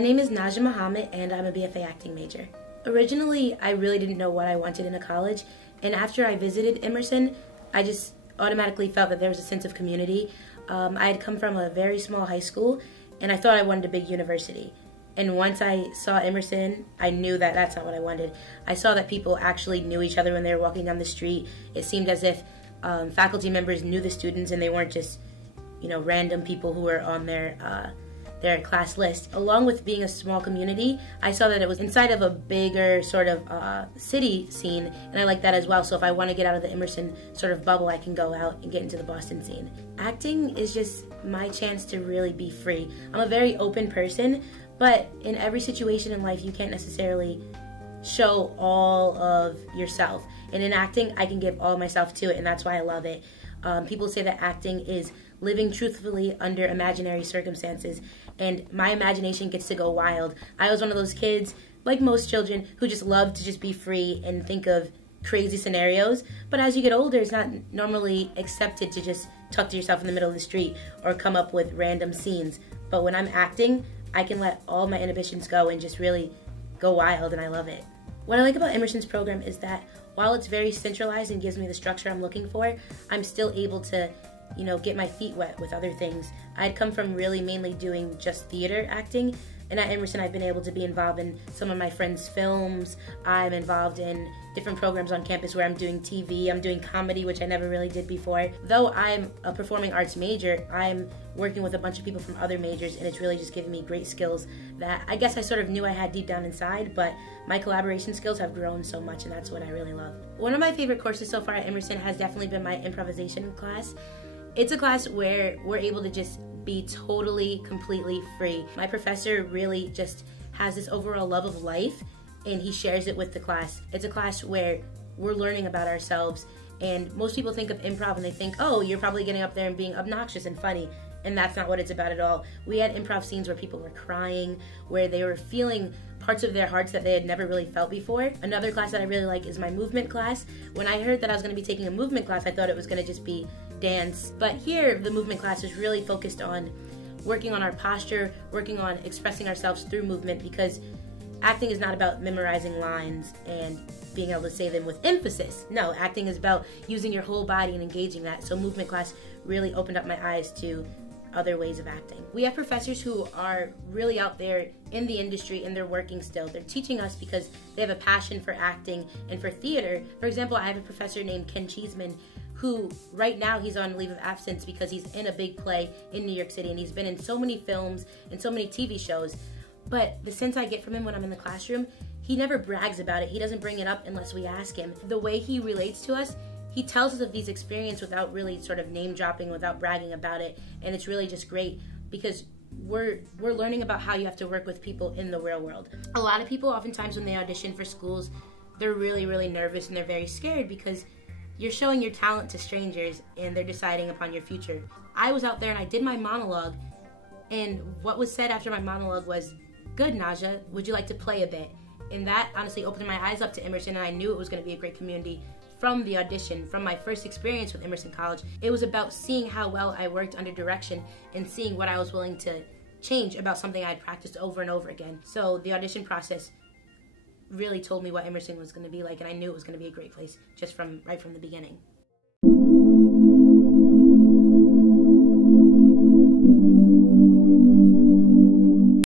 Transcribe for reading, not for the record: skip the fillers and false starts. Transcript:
My name is Najah Muhammed, and I'm a BFA acting major. Originally, I really didn't know what I wanted in a college, and after I visited Emerson, I just automatically felt that there was a sense of community. I had come from a very small high school, and I thought I wanted a big university. And once I saw Emerson, I knew that that's not what I wanted. I saw that people actually knew each other when they were walking down the street. It seemed as if faculty members knew the students, and they weren't just, random people who were on their class list. Along with being a small community, I saw that it was inside of a bigger sort of city scene, and I like that as well. So if I want to get out of the Emerson sort of bubble, I can go out and get into the Boston scene. Acting is just my chance to really be free. I'm a very open person, but in every situation in life, you can't necessarily show all of yourself. And in acting, I can give all myself to it, and that's why I love it. People say that acting is living truthfully under imaginary circumstances, and my imagination gets to go wild. I was one of those kids, like most children, who just loved to just be free and think of crazy scenarios. But as you get older, it's not normally accepted to just talk to yourself in the middle of the street or come up with random scenes. But when I'm acting, I can let all my inhibitions go and just really go wild, and I love it. What I like about Emerson's program is that while it's very centralized and gives me the structure I'm looking for, I'm still able to, get my feet wet with other things. I'd come from really mainly doing just theater acting, and at Emerson I've been able to be involved in some of my friends' films. I'm involved in different programs on campus where I'm doing TV, I'm doing comedy, which I never really did before. Though I'm a performing arts major, I'm working with a bunch of people from other majors, and it's really just giving me great skills that I guess I sort of knew I had deep down inside, but my collaboration skills have grown so much, and that's what I really love. One of my favorite courses so far at Emerson has definitely been my improvisation class. It's a class where we're able to just be totally, completely free. My professor really just has this overall love of life, and he shares it with the class. It's a class where we're learning about ourselves, and most people think of improv and they think, oh, you're probably getting up there and being obnoxious and funny, and that's not what it's about at all. We had improv scenes where people were crying, where they were feeling parts of their hearts that they had never really felt before. Another class that I really like is my movement class. When I heard that I was going to be taking a movement class, I thought it was going to just be dance. But here, the movement class is really focused on working on our posture, working on expressing ourselves through movement, because acting is not about memorizing lines and being able to say them with emphasis. No, acting is about using your whole body and engaging that. So movement class really opened up my eyes to other ways of acting. We have professors who are really out there in the industry, and they're working still. They're teaching us because they have a passion for acting and for theater. For example, I have a professor named Ken Cheeseman who right now he's on leave of absence because he's in a big play in New York City, and he's been in so many films and so many TV shows. But the sense I get from him when I'm in the classroom, he never brags about it. He doesn't bring it up unless we ask him. The way he relates to us, he tells us of these experiences without really sort of name dropping, without bragging about it, and it's really just great because we're learning about how you have to work with people in the real world. A lot of people, oftentimes when they audition for schools, they're really, really nervous and they're very scared because you're showing your talent to strangers and they're deciding upon your future. I was out there and I did my monologue, and what was said after my monologue was, "Good, Najah, would you like to play a bit?" And that honestly opened my eyes up to Emerson, and I knew it was going to be a great community from the audition, from my first experience with Emerson College. It was about seeing how well I worked under direction and seeing what I was willing to change about something I had practiced over and over again. So the audition process really told me what Emerson was going to be like, and I knew it was going to be a great place just right from the beginning.